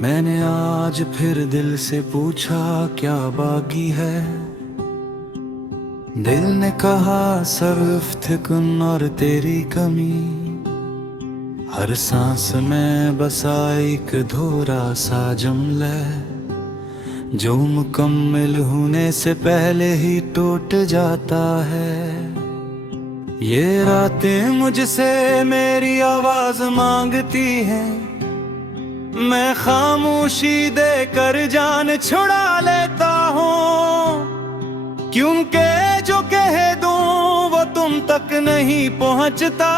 मैंने आज फिर दिल से पूछा क्या बाकी है। दिल ने कहा सिर्फ थिकन और तेरी कमी। हर सांस में बसा एक धोरा सा जुमला जो मुकम्मल होने से पहले ही टूट जाता है। ये रातें मुझसे मेरी आवाज मांगती हैं, मैं खामोशी देकर जान छुड़ा लेता हूँ, क्योंकि जो कह दूं वो तुम तक नहीं पहुंचता,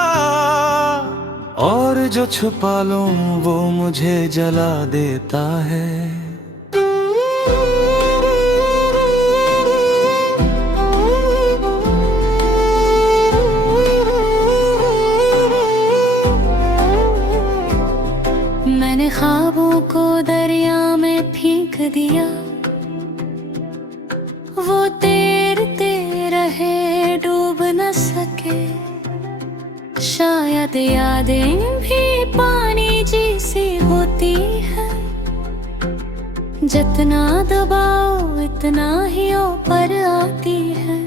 और जो छुपा लूं वो मुझे जला देता है। मैंने ख्वाबों को दरिया में फेंक दिया, वो तैरते रहे डूब न सके। शायद यादें भी पानी जैसी होती है, जितना दबाओ इतना ही ऊपर आती है।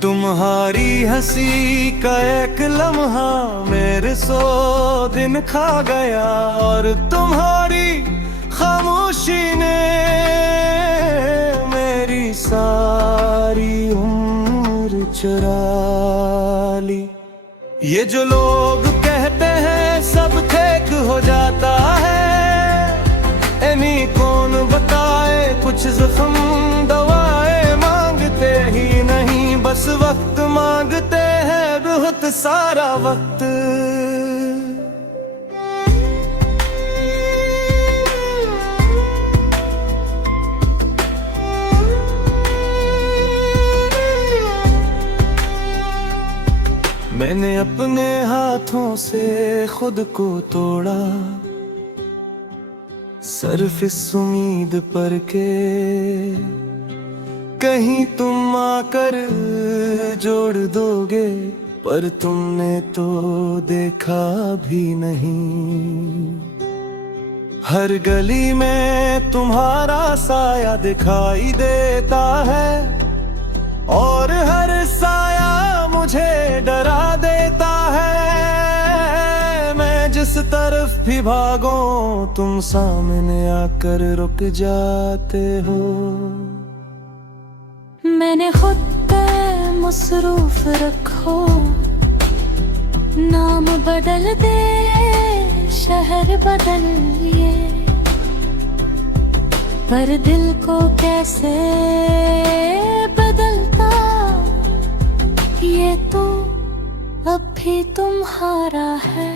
तुम्हारी हंसी का एक लम्हा मेरे 100 दिन खा गया, और तुम्हारी खामोशी ने मेरी सारी उम्र चुरा ली। ये जो लोग कहते हैं सब ठीक हो जाता है, इन्हीं कौन बताए कुछ जख्म दवाएं मांगते ही नहीं, बस वक्त मांगते हैं, बहुत सारा वक्त। मैंने अपने हाथों से खुद को तोड़ा, सिर्फ इस उम्मीद पर के कहीं तुम आकर जोड़ दोगे, पर तुमने तो देखा भी नहीं। हर गली में तुम्हारा साया दिखाई देता है, और हर साया मुझे डरा देता है। मैं जिस तरफ भी भागूं तुम सामने आकर रुक जाते हो। मैंने खुद पे मसरूफ रखो, नाम बदल दे शहर बदल लिए, पर दिल को कैसे बदलता ये तो अब भी तुम्हारा है।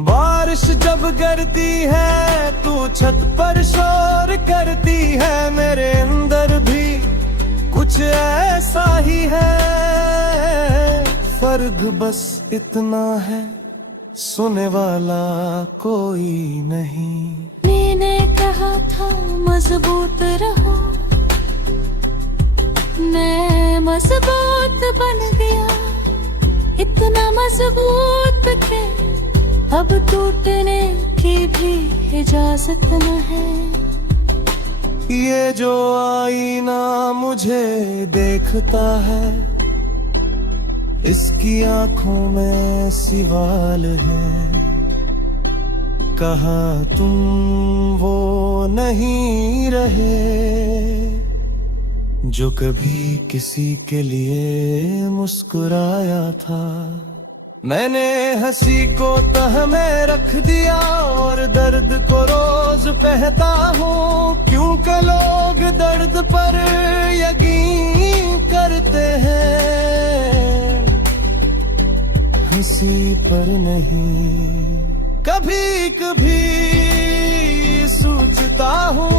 बारिश जब गिरती है तू छत पर शोर करती है, मेरे अंदर भी कुछ ऐसा ही है। फर्क बस इतना है, सुने वाला कोई नहीं। मैंने कहा था मजबूत रहो, मैं मजबूत बन गया, इतना मजबूत के अब टूटने की भी इजाजत न है। ये जो आईना मुझे देखता है, इसकी आंखों में सवाल है। कहा तुम वो नहीं रहे जो कभी किसी के लिए मुस्कुराया था। मैंने हंसी को तह में रख दिया और दर्द को रोज कहता हूँ, क्योंकि लोग दर्द पर यकीन करते हैं, हंसी पर नहीं। कभी कभी सोचता हूँ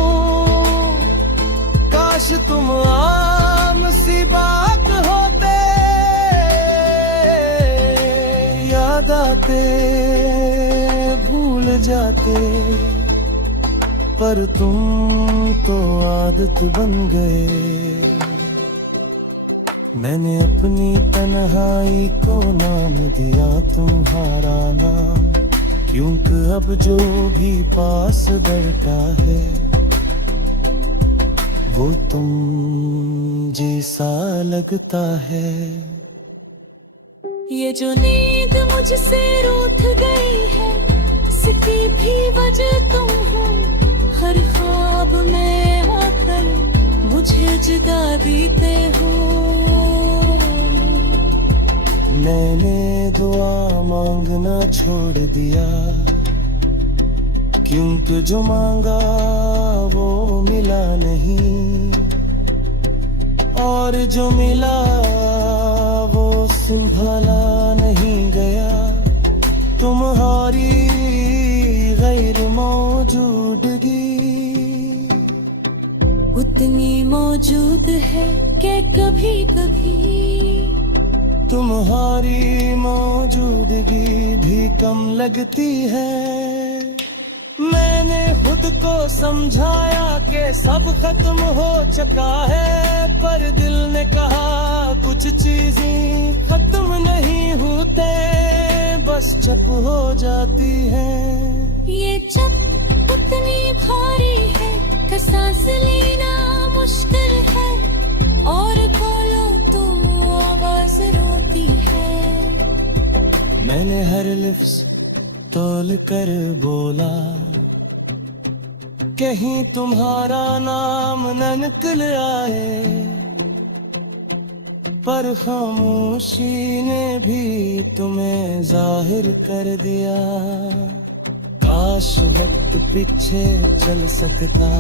काश तुम आम सी बात होते, याद आते भूल जाते, पर तुम तो आदत बन गए। मैंने अपनी तन्हाई को नाम दिया तुम्हारा नाम, क्योंकि अब जो भी पास बैठा है वो तुम जैसा लगता है। ये जो नींद मुझसे रूठ गई है इसकी भी वजह तुम हो। हर ख्वाब में आकर मुझे जगा देते हो। मैंने दुआ मांगना छोड़ दिया क्योंकि जो मांगा वो मिला नहीं, और जो मिला वो संभाला नहीं गया। तुम्हारी गैर मौजूदगी उतनी मौजूद है कि कभी कभी तुम्हारी मौजूदगी भी कम लगती है। मैंने खुद को समझाया कि सब खत्म हो चुका है, पर दिल ने कहा कुछ चीजें खत्म नहीं होते, बस चुप हो जाती हैं। ये चुप उतनी भारी है कि सांस लेना मुश्किल है, और बोलो तो आवाज रोती है। मैंने हर लफ्ज तोल कर बोला, कहीं तुम्हारा नाम न निकल आए, पर खामोशी ने भी तुम्हें जाहिर कर दिया। काश वक्त पीछे चल सकता,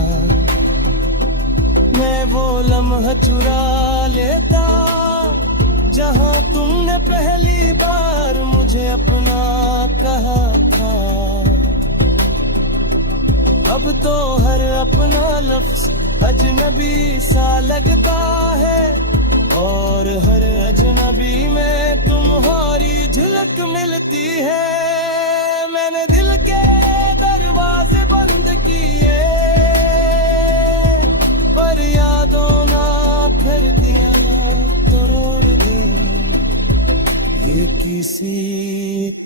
मैं वो लम्हा चुरा लेता जहां तुमने पहली बार मुझे अपना कहा था। अब तो हर अपना लफ्ज अजनबी सा लगता है, और हर अजनबी में तुम्हारी झलक मिलती है। मैंने दिल के दरवाजे बंद किए, पर यादों ना कर दिया तो रोड़ दी। ये किसी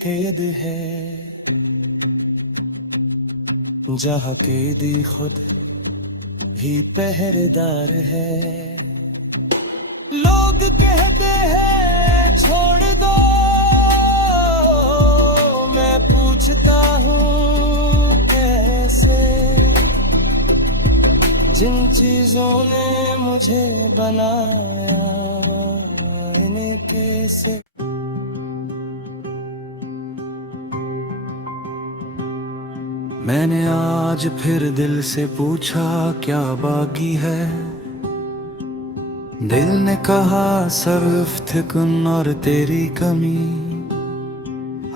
कैद है जहाँ कैदी खुद ही पहरेदार है। लोग कहते हैं छोड़ दो, मैं पूछता हूँ कैसे। जिन चीजों ने मुझे बनाया इन्हें कैसे। मैंने आज फिर दिल से पूछा क्या बाकी है, दिल ने कहा सिर्फ थिकन और तेरी कमी।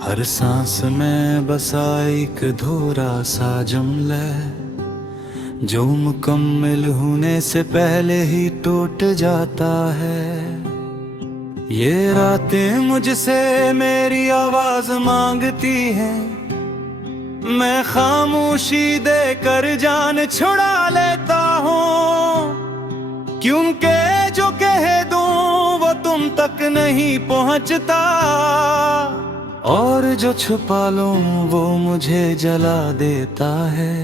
हर सांस में बसा एक धोरा सा जुमला जो मुकम्मल होने से पहले ही टूट जाता है। ये रातें मुझसे मेरी आवाज मांगती हैं, मैं खामोशी देकर जान छुड़ा लेता हूँ, क्योंकि जो कह दूं वो तुम तक नहीं पहुँचता, और जो छुपा लूं वो मुझे जला देता है।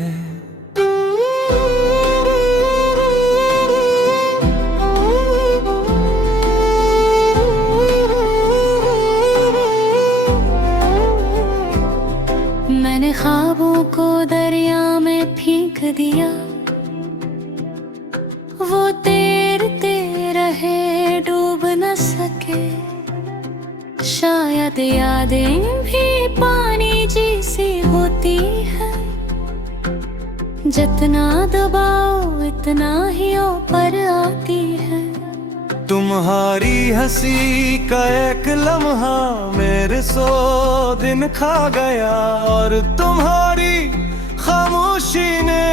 मैंने ख्वाबों को दरिया में फेंक दिया, वो तैरते रहे डूब न सके। शायद यादें भी पानी जैसी होती है, जितना दबाओ इतना ही ऊपर आती है। तुम्हारी हंसी का एक लम्हा मेरे 100 दिन खा गया, और तुम्हारी खामोशी ने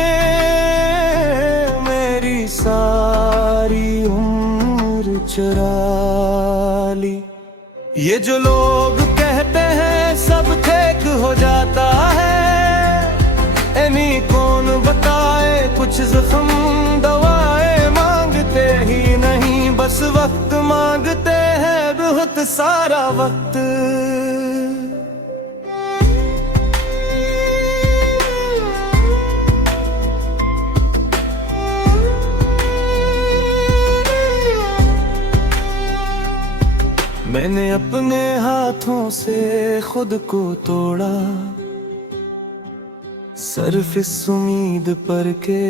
मेरी सारी उम्र चुरा ली। ये जो लोग कहते हैं सब ठीक हो जाता है, इन्हीं कौन बताए कुछ जख्म दवाएं मांगते ही नहीं, बस वक्त मांगते हैं बहुत सारा वक्त। मैंने अपने हाथों से खुद को तोड़ा, सिर्फ इस उम्मीद पर के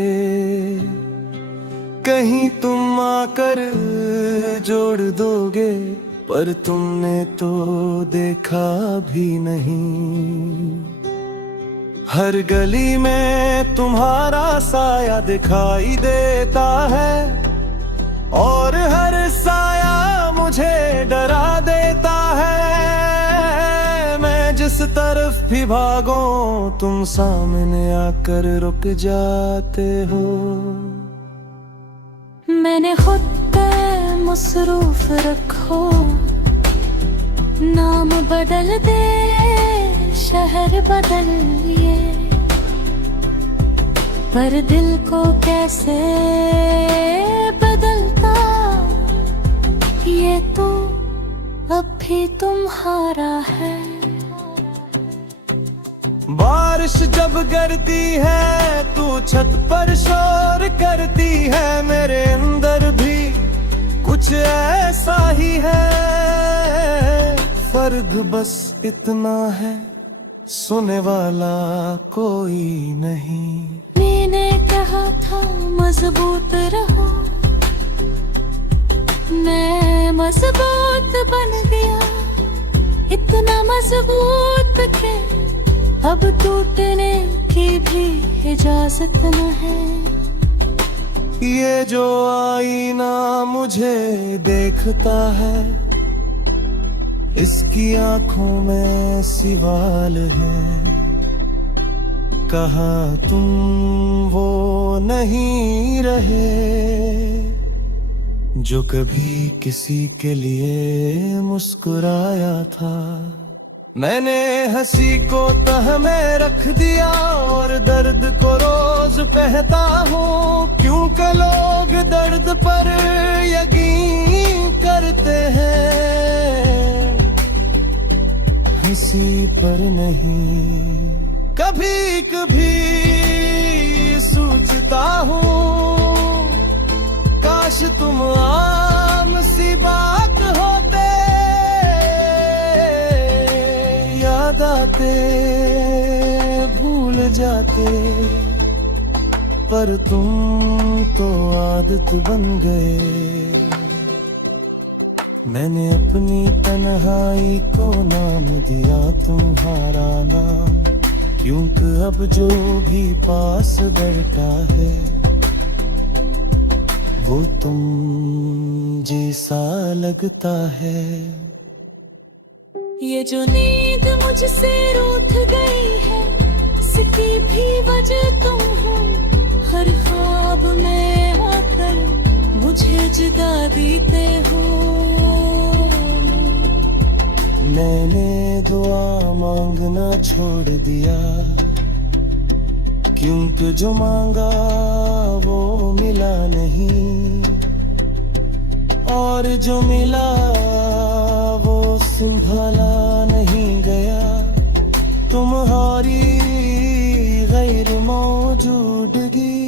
कहीं तुम आकर जोड़ दोगे, पर तुमने तो देखा भी नहीं। हर गली में तुम्हारा साया दिखाई देता है, और हर साया मुझे डरा देता है। मैं जिस तरफ भी भागूं तुम सामने आकर रुक जाते हो। मैंने खुद पे मसरूफ रखो, नाम बदल दे शहर बदल लिए, पर दिल को कैसे बदलता ये तो अब भी तुम्हारा है। बारिश जब गिरती है तू छत पर शोर करती है, मेरे अंदर भी कुछ ऐसा ही है। फर्क बस इतना है, सुने वाला कोई नहीं। मैंने कहा था मजबूत रहो, मैं मजबूत बन गया, इतना मजबूत के अब टूटने की भी इजाजत न है। ये जो आईना मुझे देखता है, इसकी आंखों में सवाल है। कहा तुम वो नहीं रहे जो कभी किसी के लिए मुस्कुराया था। मैंने हंसी को तह में रख दिया और dर्द को रोज कहता हूँ, क्योंकि लोग दर्द पर यकीन करते हैं, हंसी पर नहीं। कभी कभी सोचता हूँ काश तुम आम सी बात होते, याद आते भूल जाते, पर तुम तो आदत बन गए। मैंने अपनी तन्हाई को नाम दिया तुम्हारा नाम, क्योंकि अब जो भी पास बैठा है वो तुम जैसा लगता है। ये जो नींद मुझसे रूठ गई है, इसकी भी वजह तुम हो। हर ख्वाब में आकर मुझे जगा देते हो। मैंने दुआ मांगना छोड़ दिया, क्योंकि जो मांगा वो मिला नहीं, और जो मिला वो संभाला नहीं गया। तुम्हारी गैर मौजूदगी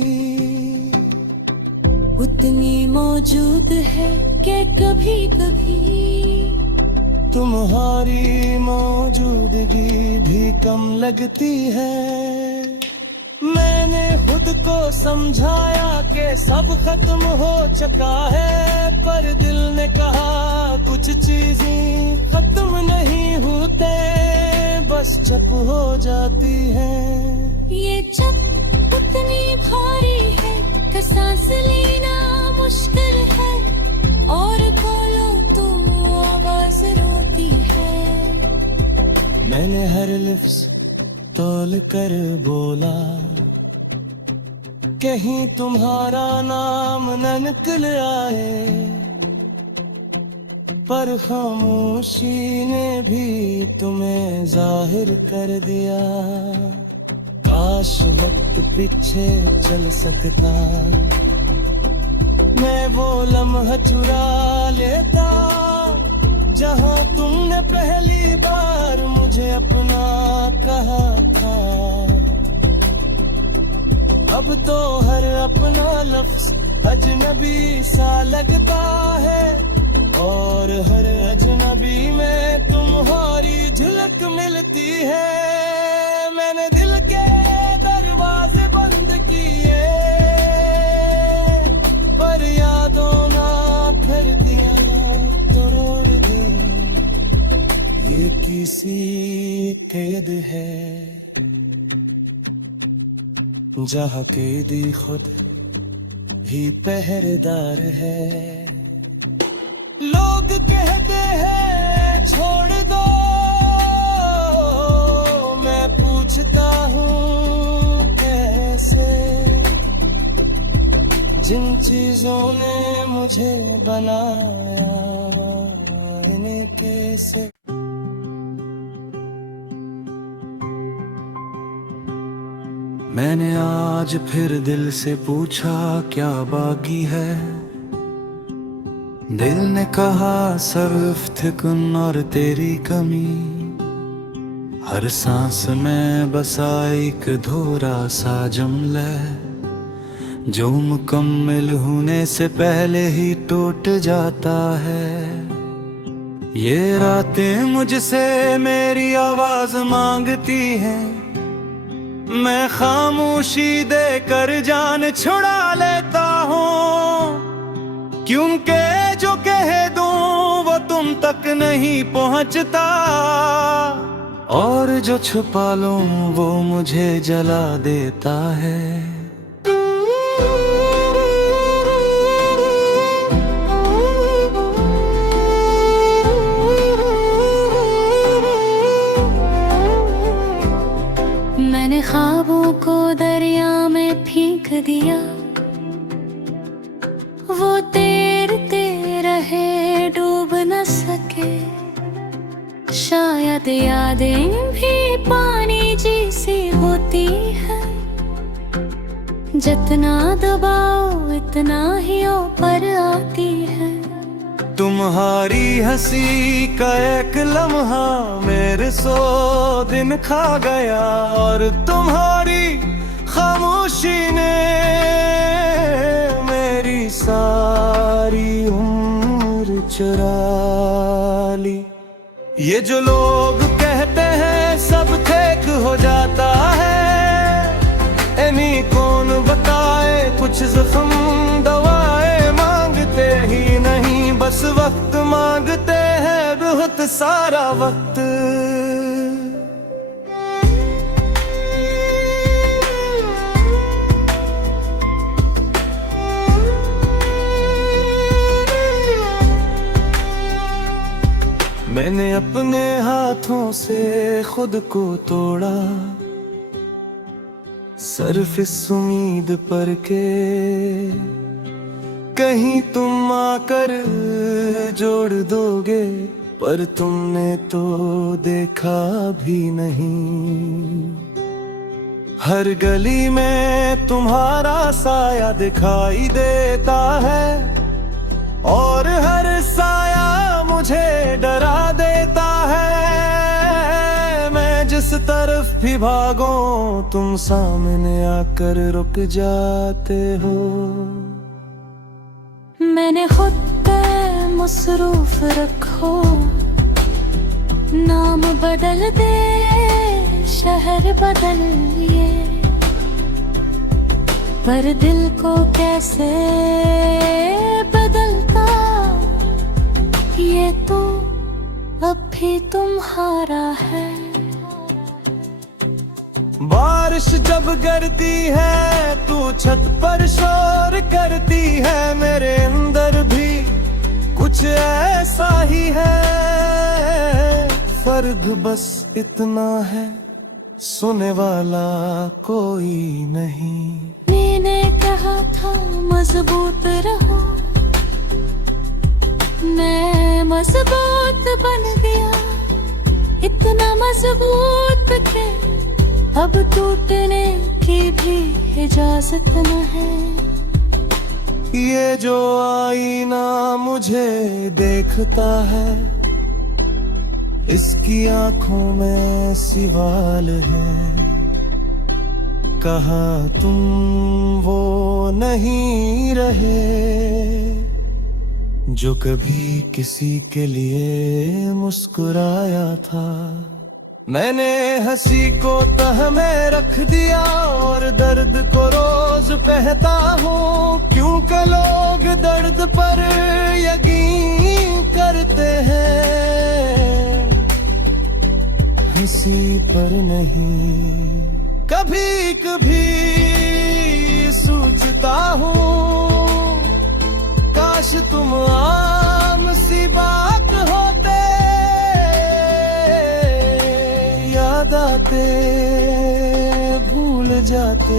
उतनी मौजूद है कि कभी कभी तुम्हारी मौजूदगी भी कम लगती है। मैंने खुद को समझाया कि सब खत्म हो चुका है, पर दिल ने कहा कुछ चीजें खत्म नहीं होते, बस चुप हो जाती हैं। ये चुप उतनी भारी है कि सांस लेना मुश्किल है, और बोलो तो आवाज रोती है। मैंने हर लफ्ज तोल कर बोला, कहीं तुम्हारा नाम न निकल आए, पर खामोशी ने भी तुम्हें जाहिर कर दिया। काश वक्त पीछे चल सकता, मैं वो लम्हा चुरा लेता जहां तुमने पहली बार मुझे अपना कहा था। अब तो हर अपना लफ्ज अजनबी सा लगता है, और हर अजनबी में तुम्हारी झलक मिलती है। मैंने दिल के दरवाजे बंद किए, पर यादों ना फिर दिया तोड़ दी। ये किसी कैद है जहाँ कैदी खुद ही पहरेदार है। लोग कहते हैं छोड़ दो, मैं पूछता हूँ कैसे। जिन चीजों ने मुझे बनाया इन्हें कैसे। मैंने आज फिर दिल से पूछा क्या बाकी है। दिल ने कहा सिर्फ थिकन और तेरी कमी। हर सांस में बसा एक धोरा सा जुमला जो मुकम्मल होने से पहले ही टूट जाता है। ये रातें मुझसे मेरी आवाज मांगती हैं, मैं खामोशी देकर जान छुड़ा लेता हूँ, क्योंकि जो कह दूं वो तुम तक नहीं पहुँचता, और जो छुपा लूं वो मुझे जला देता है। मैंने ख्वाबों को दरिया में फेंक दिया, वो तैरते रहे डूब न सके। शायद यादें भी पानी जैसी होती है, जितना दबाओ इतना ही ऊपर आती है। तुम्हारी हंसी का एक लम्हा मेरे 100 दिन खा गया, और तुम्हारी खामोशी ने मेरी सारी उम्र चुरा ली। ये जो लोग कहते हैं सब ठीक हो जाता है, इन्हीं कौन बताए कुछ जख्म दवाएं मांगते ही नहीं, बस वक्त मांगते हैं बहुत सारा वक्त। मैंने अपने हाथों से खुद को तोड़ा, सिर्फ इस उम्मीद पर के कहीं तुम आकर जोड़ दोगे, पर तुमने तो देखा भी नहीं। हर गली में तुम्हारा साया दिखाई देता है, और हर साया मुझे डरा देता है। मैं जिस तरफ भी भागूं तुम सामने आकर रुक जाते हो। मैंने खुद पे मसरूफ रखो, नाम बदल दे शहर बदल ये, पर दिल को कैसे बदलता ये तो अब भी तुम्हारा है। बारिश जब गिरती है तू छत पर शोर करती है, मेरे अंदर भी कुछ ऐसा ही है। फर्क बस इतना है सुने वाला कोई नहीं। मैंने कहा था मजबूत रहो, मैं मजबूत बन गया, इतना मजबूत के अब टूटने की भी इजाजत न है। ये जो आईना मुझे देखता है, इसकी आंखों में सवाल है। कहा तुम वो नहीं रहे, जो कभी किसी के लिए मुस्कुराया था। मैंने हंसी को तह में रख दिया और दर्द को रोज कहता हूँ, क्योंकि लोग दर्द पर यकीन करते हैं, हंसी पर नहीं। कभी कभी सोचता हूँ, काश तुम आम सी बात होते, याद आते भूल जाते,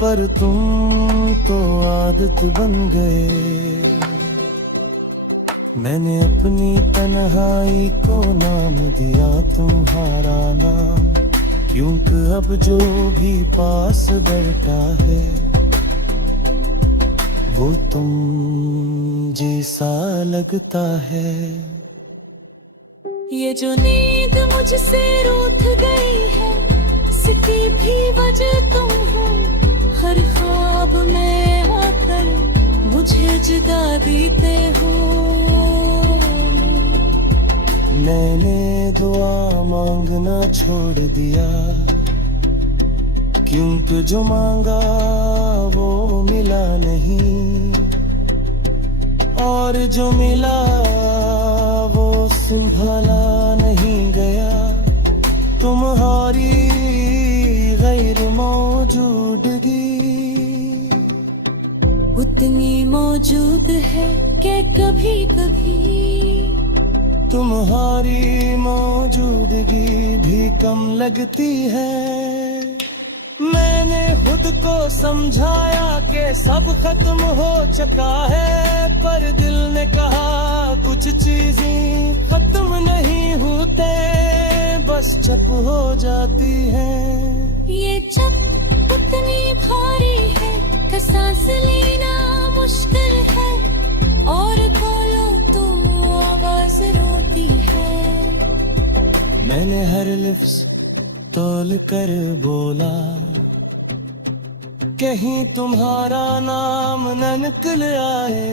पर तुम तो आदत बन गए। मैंने अपनी तन्हाई को नाम दिया तुम्हारा नाम, क्योंकि अब जो भी पास बैठा है वो तुम जैसा लगता है। ये जो नींद मुझसे रूठ गई है, इसकी भी वजह तुम हो। हर ख्वाब में आकर मुझे जगा देते हो। मैंने दुआ मांगना छोड़ दिया, क्योंकि जो मांगा वो मिला नहीं, और जो मिला वो संभाला नहीं गया। तुम्हारी गैर मौजूदगी उतनी मौजूद है कि कभी कभी तुम्हारी मौजूदगी भी कम लगती है। मैंने खुद को समझाया कि सब खत्म हो चुका है, पर दिल ने कहा कुछ चीजें खत्म नहीं होते, बस चुप हो जाती हैं। ये चुप उतनी भारी है कि सांस लेना मुश्किल है, और बोलो तो आवाज रोती है। मैंने हर लफ्ज तोल कर बोला, कहीं तुम्हारा नाम न निकल आए,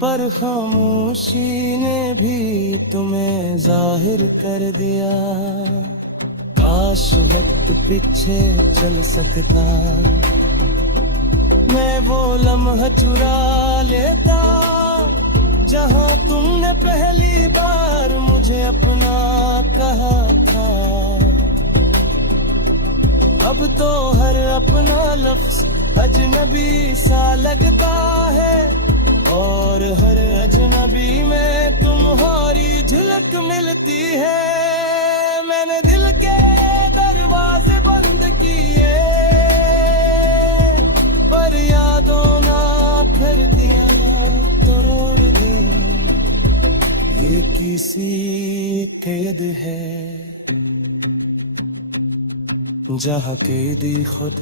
पर खामोशी ने भी तुम्हें जाहिर कर दिया। काश वक्त पीछे चल सकता, मैं वो लम्हा चुरा लेता जहां तुमने पहली बार मुझे अपना कहा था। अब तो हर अपना लफ्ज अजनबी सा लगता है, और हर अजनबी में तुम्हारी झलक मिलती है। मैंने दिल के दरवाजे बंद किए, पर यादों ना कर दिया तोड़ दी। ये किसी कैद है जहाँ कैदी खुद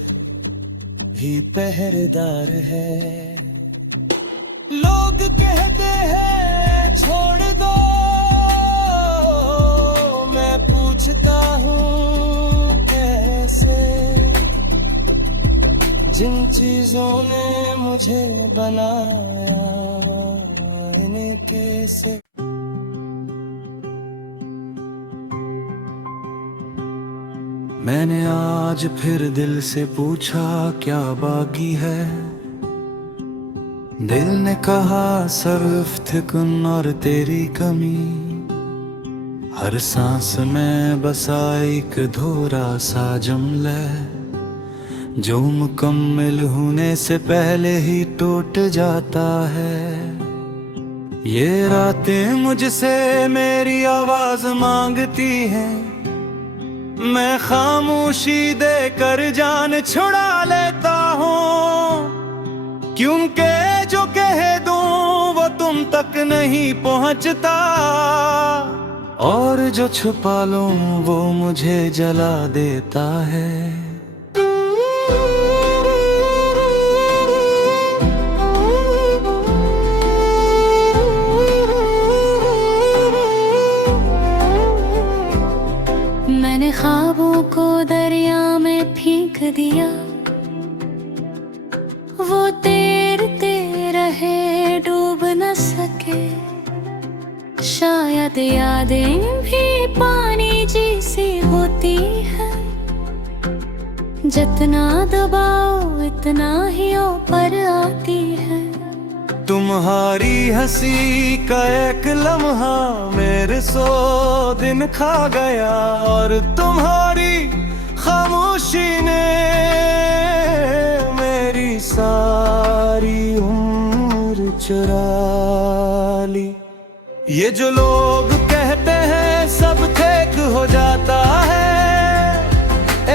ही पहरेदार है। लोग कहते हैं छोड़ दो, मैं पूछता हूँ कैसे। जिन चीजों ने मुझे बनाया इन्हें कैसे। मैंने आज फिर दिल से पूछा क्या बाकी है, दिल ने कहा सिर्फ थिकन और तेरी कमी। हर सांस में बसा एक धोरा सा जुमला, जो मुकम्मल होने से पहले ही टूट जाता है। ये रातें मुझसे मेरी आवाज मांगती हैं, मैं खामोशी देकर जान छुड़ा लेता हूँ, क्योंकि जो कह दूं वो तुम तक नहीं पहुँचता, और जो छुपा लूं वो मुझे जला देता है। मैंने ख्वाबों को दरिया में फेंक दिया, वो तैरते शायद यादें भी पानी जैसी होती है, जितना दबाओ इतना ही ऊपर आती है। तुम्हारी हंसी का एक लम्हा मेरे 100 दिन खा गया, और तुम्हारी खामोशी ने मेरी सारी उम्र चुरा ली। ये जो लोग कहते हैं सब ठीक हो जाता है,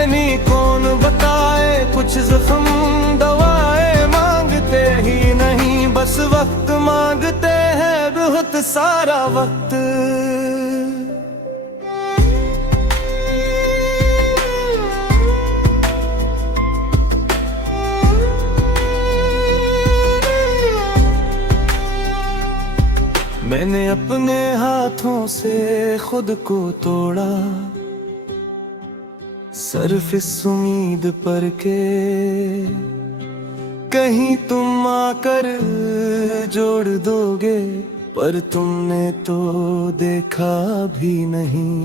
इन्हीं कौन बताए कुछ जख्म दवाएं मांगते ही नहीं, बस वक्त मांगते हैं बहुत सारा वक्त। मैंने अपने हाथों से खुद को तोड़ा, सिर्फ इस उम्मीद पर के कहीं तुम आकर जोड़ दोगे, पर तुमने तो देखा भी नहीं।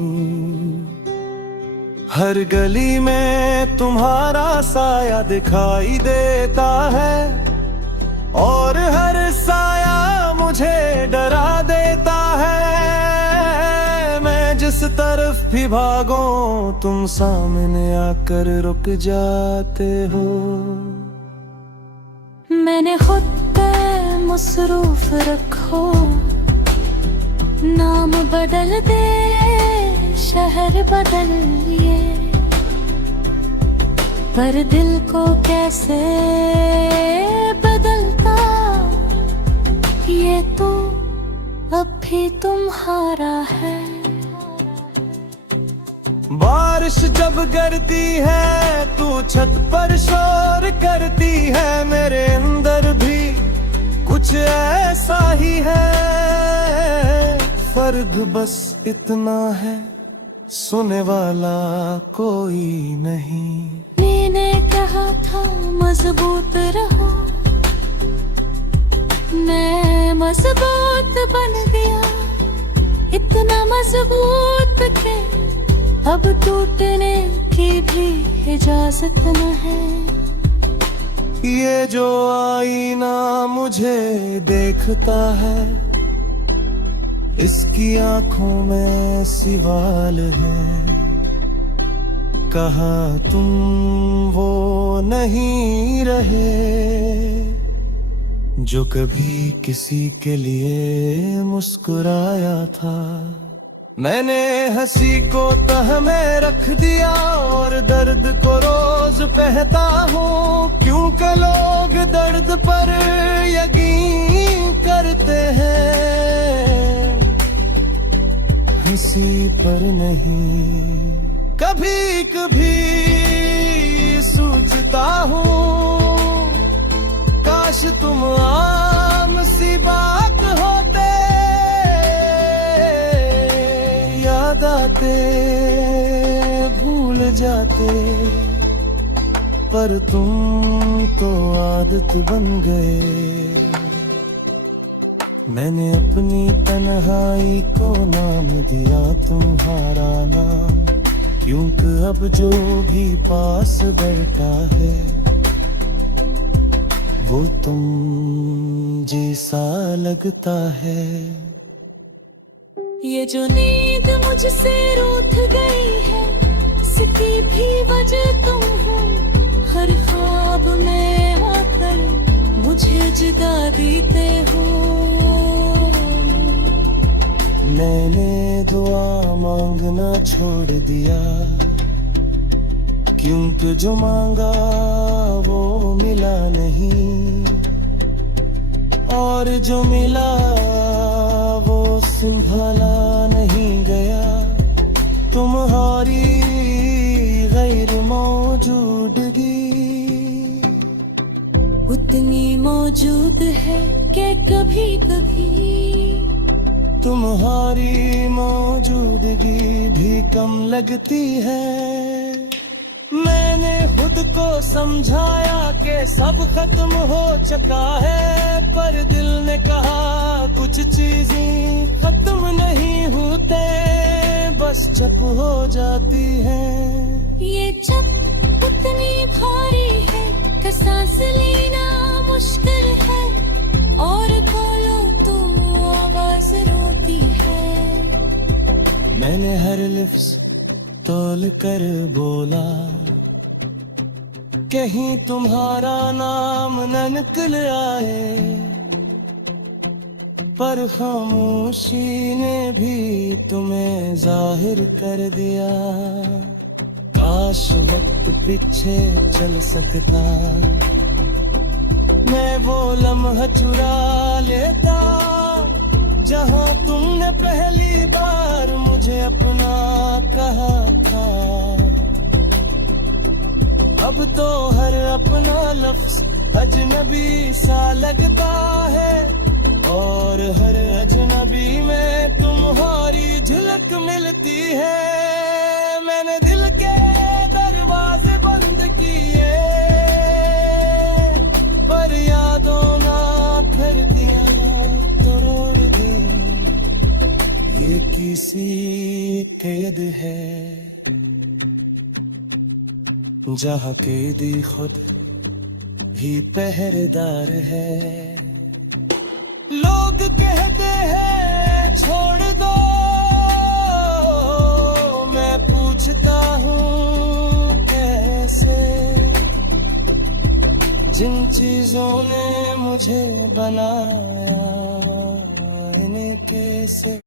हर गली में तुम्हारा साया दिखाई देता है, और हर साया मुझे डरा देता है। मैं जिस तरफ भी भागूं तुम सामने आकर रुक जाते हो। मैंने खुद पे मसरूफ रखो, नाम बदल दे शहर बदलिए, पर दिल को कैसे बदलता ये तो अब भी तुम्हारा है। बारिश जब गिरती है तू छत पर शोर करती है, मेरे अंदर भी कुछ ऐसा ही है। फर्क बस इतना है सुने वाला कोई नहीं। मैंने कहा था मजबूत रहो, मैं मजबूत बन गया, इतना मजबूत के अब टूटने की भी इजाजत न है। ये जो आईना मुझे देखता है, इसकी आंखों में सवाल है। कहा तुम वो नहीं रहे जो कभी किसी के लिए मुस्कुराया था। मैंने हंसी को तह में रख दिया और दर्द को रोज कहता हूँ, क्योंकि लोग दर्द पर यकीन करते हैं, हंसी पर नहीं। कभी कभी सोचता हूँ काश तुम आम सी बात होते, याद आते भूल जाते, पर तुम तो आदत बन गए। मैंने अपनी तन्हाई को नाम दिया तुम्हारा नाम, क्योंकि अब जो भी पास बैठा है वो तुम जैसा लगता है। ये जो नींद मुझसे रूठ गई है, इसकी भी वजह तुम हो। हर ख्वाब में आकर मुझे जगा देते हो। मैंने दुआ मांगना छोड़ दिया, क्योंकि जो मांगा वो मिला नहीं, और जो मिला वो संभाला नहीं गया। तुम्हारी गैर मौजूदगी उतनी मौजूद है कि कभी कभी तुम्हारी मौजूदगी भी कम लगती है। मैंने खुद को समझाया कि सब खत्म हो चुका है, पर दिल ने कहा कुछ चीजें खत्म नहीं होते, बस चुप हो जाती हैं। ये चप इतनी भारी है कि सांस लेना मुश्किल है, और बोलो तो आवाज रोती है। मैंने हर लिफ्स तोल कर बोला, कहीं तुम्हारा नाम न निकल आए, पर खामोशी ने भी तुम्हें जाहिर कर दिया। काश वक्त पीछे चल सकता, मैं वो लम्हा चुरा लेता जहां तुमने पहली बार मुझे अपना कहा था। अब तो हर अपना लफ्ज अजनबी सा लगता है, और हर अजनबी में तुम्हारी झलक मिलती है। मैंने दिल के दरवाजे बंद किए, पर यादों ना कर दिया तो रोड़ दी। ये किसी कैद है जहाँ कैदी खुद ही पहरेदार है। लोग कहते हैं छोड़ दो, मैं पूछता हूँ कैसे। जिन चीजों ने मुझे बनाया इन्हें कैसे